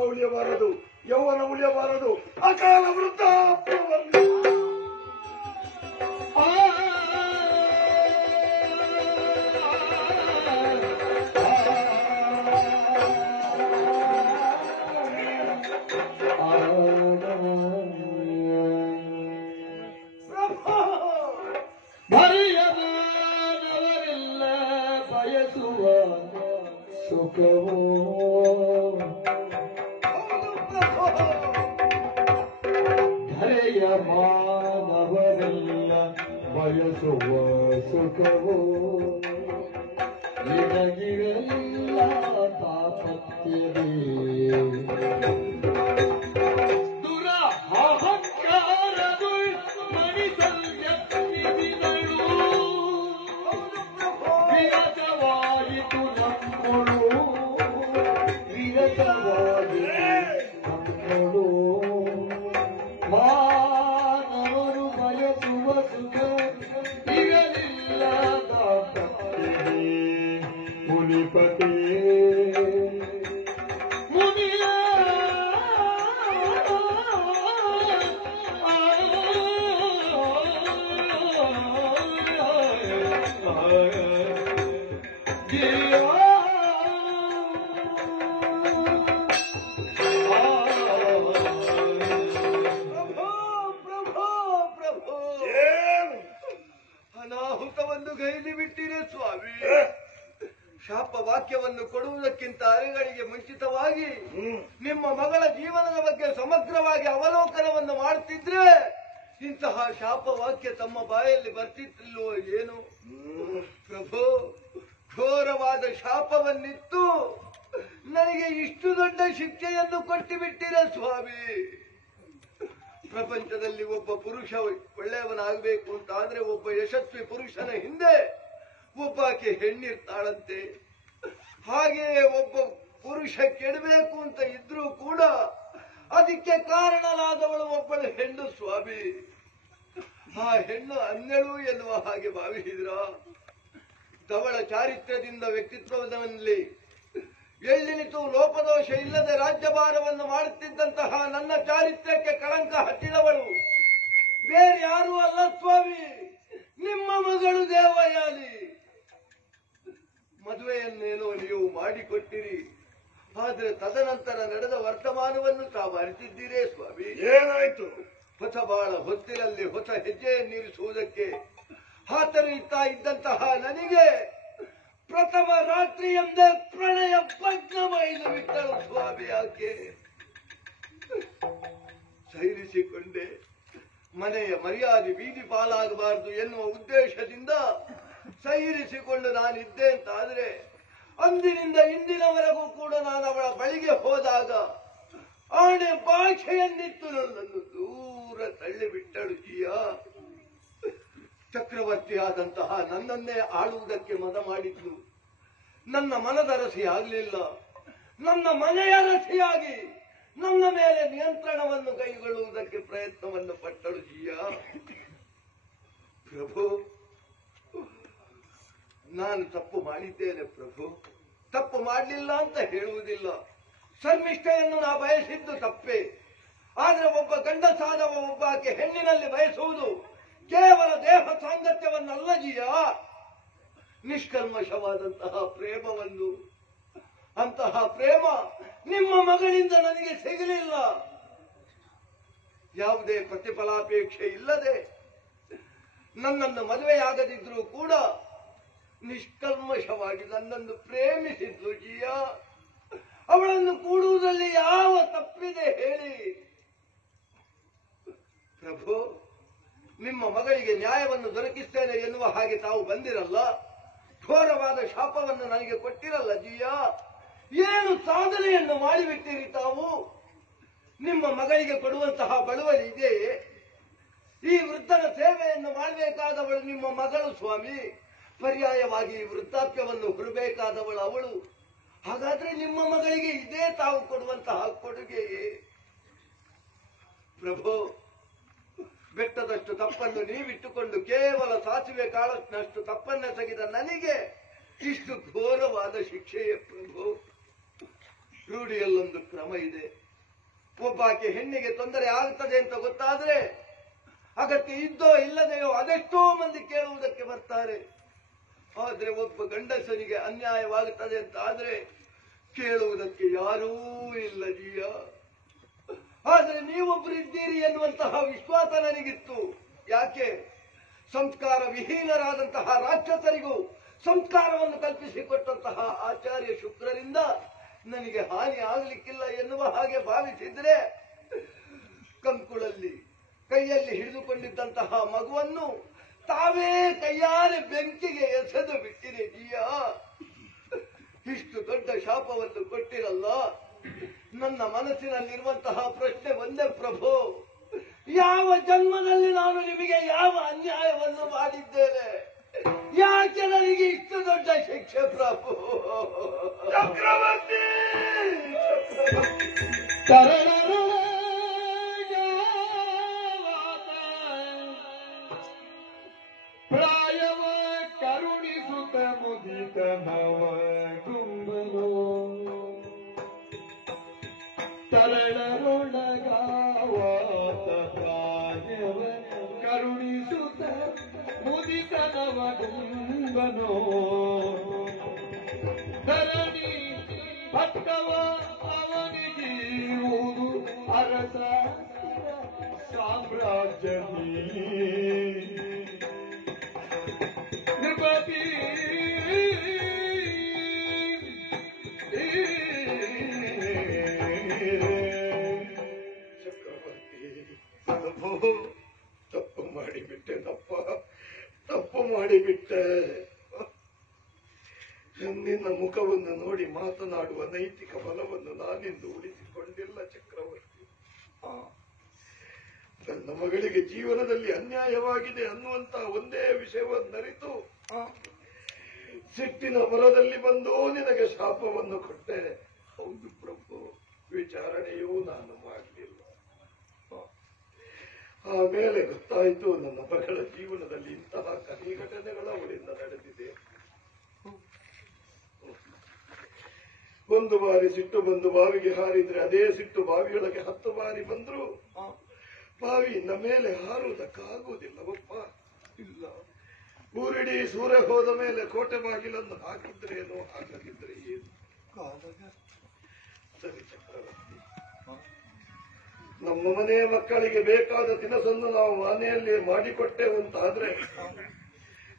ಉಳಿಯಬಾರದು ಯೌವನ ಉಳಿಯಬಾರದು ಅಕಾಲ ವೃದ್ಧಾಪ್ಯವನ್ನು. ಮಾನವರೆಲ್ಲ ಬಯಸುವ ಸುಖವೋ? ನಿನಗಿರಲಿಲ್ಲ ತಾಪತ್ಯವೇ ಅನಾಹುತವನ್ನು ಗೈದು ಬಿಟ್ಟಿರೆ ಸ್ವಾಮಿ. ಶಾಪ ವಾಕ್ಯವನ್ನು ಕೊಡುವುದಕ್ಕಿಂತ ಅರೆಗಳಿಗೆ ಮುಂಚಿತವಾಗಿ ನಿಮ್ಮ ಮಗಳ ಜೀವನದ ಬಗ್ಗೆ ಸಮಗ್ರವಾಗಿ ಅವಲೋಕನವನ್ನು ಮಾಡುತ್ತಿದ್ರೆ ಇಂತಹ ಶಾಪ ವಾಕ್ಯ ತಮ್ಮ ಬಾಯಲ್ಲಿ ಬರ್ತಿತ್ತಿಲ್ವೋ ಏನು. ಪ್ರಭು ಘೋರವಾದ ಶಾಪವನ್ನಿತ್ತು. ನನಗೆ ಇಷ್ಟು ದೊಡ್ಡ ಶಿಕ್ಷೆಯನ್ನು ಕೊಟ್ಟು ಬಿಟ್ಟಿರ ಸ್ವಾಮಿ. ಪ್ರಪಂಚದಲ್ಲಿ ಒಬ್ಬ ಪುರುಷ ಒಳ್ಳೆಯವನಾಗಬೇಕು ಅಂತ ಆದ್ರೆ ಒಬ್ಬ ಯಶಸ್ವಿ ಪುರುಷನ ಹಿಂದೆ ಒಬ್ಬಾಕೆ ಹೆಣ್ಣಿರ್ತಾಳಂತೆ. ಹಾಗೆಯೇ ಒಬ್ಬ ಪುರುಷ ಕೆಡಬೇಕು ಅಂತ ಇದ್ರೂ ಕೂಡ ಅದಕ್ಕೆ ಕಾರಣನಾದವಳು ಒಬ್ಬಳು ಹೆಣ್ಣು ಸ್ವಾಮಿ. ಆ ಹೆಣ್ಣು ಅನ್ನಳು ಎನ್ನುವ ಹಾಗೆ ಭಾವಿಸಿದ್ರ? ಧವಳ ಚಾರಿತ್ರ್ಯದಿಂದ ವ್ಯಕ್ತಿತ್ವದಲ್ಲಿ ಎಲ್ಲಿನಿತು ಲೋಪದೋಷ ಇಲ್ಲದೆ ರಾಜ್ಯಭಾರವನ್ನು ಮಾಡುತ್ತಿದ್ದಂತಹ ನನ್ನ ಚಾರಿತ್ರ್ಯಕ್ಕೆ ಕಳಂಕ ಹತ್ತಿದವಳು. ಬೇರೆ ಯಾರೂ ಅಲ್ಲ ಸ್ವಾಮಿ. ನಿಮ್ಮ ಮಗಳು ದೇವಯಾಲಿ ಮದುವೆಯನ್ನೇನೋ ನೀವು ಮಾಡಿಕೊಟ್ಟಿರಿ. ಆದರೆ ತದನಂತರ ನಡೆದ ವರ್ತಮಾನವನ್ನು ತಾವು ಅರಿತಿದ್ದೀರೇ ಸ್ವಾಮಿ. ಏನಾಯ್ತು? ಹೊಸ ಬಾಳ ಹೊತ್ತಿನಲ್ಲಿ ಹೊಸ ಹೆಜ್ಜೆಯನ್ನಿರಿಸುವುದಕ್ಕೆ ಹಾತರಿಯುತ್ತಾ ಇದ್ದಂತಹ ನನಗೆ ಪ್ರಥಮ ರಾತ್ರಿ ಎಂದೇ ಪ್ರಣಯ ಭಗ್ನಮೈದು ಬಿಟ್ಟಳು ಸ್ವಾಮಿ ಆಕೆ. ಸೈರಿಸಿಕೊಂಡೆ. ಮನೆಯ ಮರ್ಯಾದೆ ಬೀದಿ ಪಾಲಾಗಬಾರದು ಎನ್ನುವ ಉದ್ದೇಶದಿಂದ ಸೈರಿಸಿಕೊಂಡು ನಾನಿದ್ದೆ ಅಂತ ಆದ್ರೆ ಅಂದಿನಿಂದ ಇಂದಿನವರೆಗೂ ಕೂಡ ನಾನು ಅವಳ ಬಳಿಗೆ ಹೋದಾಗ ಆಣೆ ಭಾಷೆಯನ್ನಿತ್ತು ನನ್ನನ್ನು ದೂರ ತಳ್ಳಿಬಿಟ್ಟಳು ಜಿಯ. ಚಕ್ರವರ್ತಿಯಾದಂತಹ ನನ್ನನ್ನೇ ಆಳುವುದಕ್ಕೆ ಮದ ಮಾಡಿದ್ಲು. ನನ್ನ ಮನದ ರಸಿ ಆಗಲಿಲ್ಲ. ನನ್ನ ಮನೆಯ ರಸಿಯಾಗಿ ನನ್ನ ಮೇಲೆ ನಿಯಂತ್ರಣವನ್ನು ಕೈಗೊಳ್ಳುವುದಕ್ಕೆ ಪ್ರಯತ್ನವನ್ನು ಪಟ್ಟಳು ಜೀಯ. ಪ್ರಭು, ನಾನು ತಪ್ಪು ಮಾಡಿದ್ದೇನೆ ಪ್ರಭು. ತಪ್ಪು ಮಾಡಲಿಲ್ಲ ಅಂತ ಹೇಳುವುದಿಲ್ಲ. ಸನ್ಮಿಷ್ಠೆಯನ್ನು ನಾ ಬಯಸಿದ್ದು ತಪ್ಪೇ. ಆದರೆ ಒಬ್ಬ ಗಂಡಸಾದವ ಒಬ್ಬಾಕೆ ಹೆಣ್ಣಿನಲ್ಲಿ ಬಯಸುವುದು ಕೇವಲ ದೇಹ ಸಾಂಗತ್ಯವನ್ನಲ್ಲ ಜೀಯ ನಿಷ್ಕಲ್ಮಶವಾದಂತಹ ಪ್ರೇಮವನ್ನು. ಅಂತಹ ಪ್ರೇಮ ನಿಮ್ಮ ಮಗಳಿಂದ ನನಗೆ ಸಿಗಲಿಲ್ಲ. ಯಾವುದೇ ಪ್ರತಿಫಲಾಪೇಕ್ಷೆ ಇಲ್ಲದೆ ನನ್ನನ್ನು ಮದುವೆಯಾಗದಿದ್ರೂ ಕೂಡ ನಿಷ್ಕಲ್ಮಶವಾಗಿ ನನ್ನನ್ನು ಪ್ರೇಮಿಸಿದ್ಲು ಜಿಯ ಅವಳನ್ನು ಕೂಡುವುದರಲ್ಲಿ ಯಾವ ತಪ್ಪಿದೆ ಹೇಳಿ ಪ್ರಭು ನಿಮ್ಮ ಮಗಳಿಗೆ ನ್ಯಾಯವನ್ನು ದೊರಕಿಸ್ತೇನೆ ಎನ್ನುವ ಹಾಗೆ ತಾವು ಬಂದಿರಲ್ಲ? ಘೋರವಾದ ಶಾಪವನ್ನು ನನಗೆ ಕೊಟ್ಟಿರಲ್ಲ ಜೀಯ ಏನು ಸಾಧನೆಯನ್ನು ಮಾಡಿಬಿಟ್ಟಿರಿ ತಾವು? ನಿಮ್ಮ ಮಗಳಿಗೆ ಕೊಡುವಂತಹ ಬಳುವಳಿ ಇದೆಯೇ ಈ ವೃದ್ಧನ ಸೇವೆಯನ್ನು ಮಾಡಬೇಕಾದವಳು ನಿಮ್ಮ ಮಗಳು ಸ್ವಾಮಿ. ಪರ್ಯಾಯವಾಗಿ ಈ ವೃದ್ಧಾಪ್ಯವನ್ನು ಹೊರಬೇಕಾದವಳು ಅವಳು. ಹಾಗಾದ್ರೆ ನಿಮ್ಮ ಮಗಳಿಗೆ ಇದೇ ತಾವು ಕೊಡುವಂತಹ ಕೊಡುಗೆಯೇ? ಪ್ರಭು ಬೆಟ್ಟದಷ್ಟು ತಪ್ಪನ್ನು ನೀವಿಟ್ಟುಕೊಂಡು ಕೇವಲ ಸಾಸಿವೆ ತಪ್ಪನ್ನ ತಪ್ಪನ್ನೆಸಗಿದ ನನಗೆ ಇಷ್ಟು ಘೋರವಾದ ಶಿಕ್ಷೆಯೇ ಪ್ರಭು. ರೂಢಿಯಲ್ಲೊಂದು ಕ್ರಮ ಇದೆ. ಒಬ್ಬಾಕೆ ಹೆಣ್ಣಿಗೆ ತೊಂದರೆ ಆಗ್ತದೆ ಅಂತ ಗೊತ್ತಾದ್ರೆ ಅಗತ್ಯ ಇದ್ದೋ ಇಲ್ಲದೆಯೋ ಅದೆಷ್ಟೋ ಮಂದಿ ಕೇಳುವುದಕ್ಕೆ ಬರ್ತಾರೆ. ಆದ್ರೆ ಒಬ್ಬ ಗಂಡಸನಿಗೆ ಅನ್ಯಾಯವಾಗುತ್ತದೆ ಅಂತ ಆದ್ರೆ ಕೇಳುವುದಕ್ಕೆ ಯಾರೂ ಇಲ್ಲ ಜೀಯ. ಆದ್ರೆ ನೀವೊಬ್ಬರು ಇದ್ದೀರಿ ಎನ್ನುವಂತಹ ವಿಶ್ವಾಸ ನನಗಿತ್ತು. ಯಾಕೆ? ಸಂಸ್ಕಾರ ವಿಹೀನರಾದಂತಹ ರಾಕ್ಷಸರಿಗೂ ಸಂಸ್ಕಾರವನ್ನು ಕಲ್ಪಿಸಿಕೊಟ್ಟಂತಹ ಆಚಾರ್ಯ ಶುಕ್ರರಿಂದ ನನಗೆ ಹಾನಿ ಆಗಲಿಕ್ಕಿಲ್ಲ ಎನ್ನುವ ಹಾಗೆ ಭಾವಿಸಿದ್ರೆ ಕಂಕುಳಲ್ಲಿ, ಕೈಯಲ್ಲಿ ಹಿಡಿದುಕೊಂಡಿದ್ದಂತಹ ಮಗುವನ್ನು ತಾವೇ ಕೈಯಾರೆ ಬೆಂಕಿಗೆ ಎಸೆದು ಬಿಟ್ಟಿದೆ ಇಷ್ಟು ದೊಡ್ಡ ಶಾಪವನ್ನು ಕೊಟ್ಟಿರಲ್ಲ. ನನ್ನ ಮನಸ್ಸಿನಲ್ಲಿರುವಂತಹ ಪ್ರಶ್ನೆ ಒಂದೇ ಪ್ರಭು. ಯಾವ ಜನ್ಮದಲ್ಲಿ ನಾನು ನಿಮಗೆ ಯಾವ ಅನ್ಯಾಯವನ್ನು ಮಾಡಿದ್ದೇನೆ? ಯಾಕೆ ನನಗೆ ಇಷ್ಟು ದೊಡ್ಡ ಶಿಕ್ಷೆ ಪ್ರಭು? ಚಕ್ರವರ್ತಿ! ಪ್ರಾಯವ ಕರುಣಿಸುತ್ತ ಮುದಿತ ನವ ಗುಂಬನು ಧರಣಿ ಭಕ್ತವ ಮಾತನಾಡುವ ನೈತಿಕ ಬಲವನ್ನು ನಾನಿಂದು ಉಳಿಸಿಕೊಂಡಿಲ್ಲ, ಚಕ್ರವರ್ತಿ. ನನ್ನ ಮಗಳಿಗೆ ಜೀವನದಲ್ಲಿ ಅನ್ಯಾಯವಾಗಿದೆ ಅನ್ನುವಂತ ಒಂದೇ ವಿಷಯವನ್ನರಿತು ಸಿಟ್ಟಿನ ಬಲದಲ್ಲಿ ಬಂದು ನಿನಗೆ ಶಾಪವನ್ನು ಕೊಟ್ಟೆ. ಹೌದು ಪ್ರಭು, ವಿಚಾರಣೆಯೂ ನಾನು ಮಾಡಲಿಲ್ಲ. ಆಮೇಲೆ ಗೊತ್ತಾಯಿತು ನನ್ನ ಮಗಳ ಜೀವನದಲ್ಲಿ ಇಂತಹ ಕಹಿ ಘಟನೆಗಳ ಅವಳಿಂದ ನಡೆದಿದೆ. ಒಂದು ಬಾರಿ ಸಿಟ್ಟು ಬಂದು ಬಾವಿಗೆ ಹಾರಿದ್ರೆ ಅದೇ ಸಿಟ್ಟು ಬಾವಿಯೊಳಗೆ ಹತ್ತು ಬಾರಿ ಬಂದ್ರು. ಬಾವಿಯಿಂದ ಮೇಲೆ ಹಾರುವುದಕ್ಕಾಗುವುದಿಲ್ಲವಪ್ಪ. ಇಲ್ಲ. ಊರಿಡೀ ಸೂರ್ಯ ಹೋದ ಮೇಲೆ ಕೋಟೆ ಬಾಗಿಲನ್ನು ಹಾಕಿದ್ರೇನು ಹಾಕದಿದ್ರೆ ಏನು? ಸರಿ ಚಕ್ರವರ್ತಿ. ನಮ್ಮ ಮನೆಯ ಮಕ್ಕಳಿಗೆ ಬೇಕಾದ ತಿನಸನ್ನು ನಾವು ಮನೆಯಲ್ಲಿ ಮಾಡಿಕೊಟ್ಟೆವಂತಾದ್ರೆ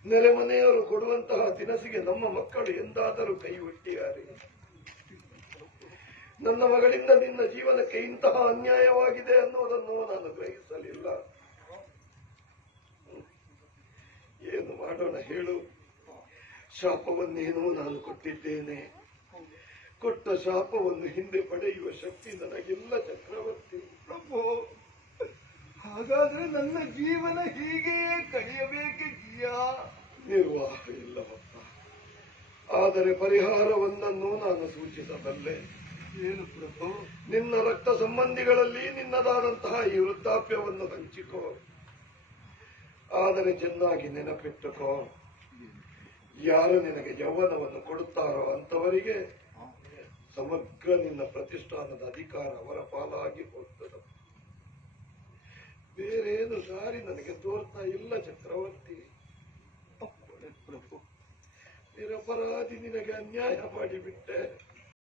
ನೆರೆ ಮನೆಯವರು ಕೊಡುವಂತಹ ತಿನಸಿಗೆ ನಮ್ಮ ಮಕ್ಕಳು ಎಂದಾದರೂ ಕೈ ಒಟ್ಟಿಯಾರೆ ನನ್ನ ಮಗಳಿಂದ ನಿನ್ನ ಜೀವನಕ್ಕೆ ಇಂತಹ ಅನ್ಯಾಯವಾಗಿದೆ ಅನ್ನೋದನ್ನು ನಾನು ಗ್ರಹಿಸಲಿಲ್ಲ. ಏನು ಮಾಡೋಣ ಹೇಳು. ಶಾಪವನ್ನೇನೋ ನಾನು ಕೊಟ್ಟಿದ್ದೇನೆ. ಕೊಟ್ಟ ಶಾಪವನ್ನು ಹಿಂದೆ ಪಡೆಯುವ ಶಕ್ತಿ ನನಗಿಲ್ಲ ಚಕ್ರವರ್ತಿ. ಪ್ರಭು, ಹಾಗಾದ್ರೆ ನನ್ನ ಜೀವನ ಹೀಗೆಯೇ ಕಳೆಯಬೇಕೆ ಜೀಯ? ನಿರ್ವಾಹ ಇಲ್ಲವಪ್ಪ ಆದರೆ ಪರಿಹಾರವೊಂದನ್ನು ನಾನು ಸೂಚಿಸಬಲ್ಲೆ. ಏನು ಪ್ರಭು? ನಿನ್ನ ರಕ್ತ ಸಂಬಂಧಿಗಳಲ್ಲಿ ನಿನ್ನದಾದಂತಹ ಈ ವೃದ್ಧಾಪ್ಯವನ್ನು ಹಂಚಿಕೋ. ಆದರೆ ಚೆನ್ನಾಗಿ ನೆನಪಿಟ್ಟುಕೋ. ಯಾರು ನಿನಗೆ ಯೌವನವನ್ನು ಕೊಡುತ್ತಾರೋ ಅಂತವರಿಗೆ ಸಮಗ್ರ ನಿನ್ನ ಪ್ರತಿಷ್ಠಾನದ ಅಧಿಕಾರ ಅವರ ಪಾಲಾಗಿ ಹೋಗ್ತದೆ. ಬೇರೇನು ಸಾರಿ ನನಗೆ ತೋರ್ತಾ ಇಲ್ಲ ಚಕ್ರವರ್ತಿ. ಪ್ರಭು. ನಿರಪರಾಧಿ ನಿನಗೆ ಅನ್ಯಾಯ ಮಾಡಿಬಿಟ್ಟೆ.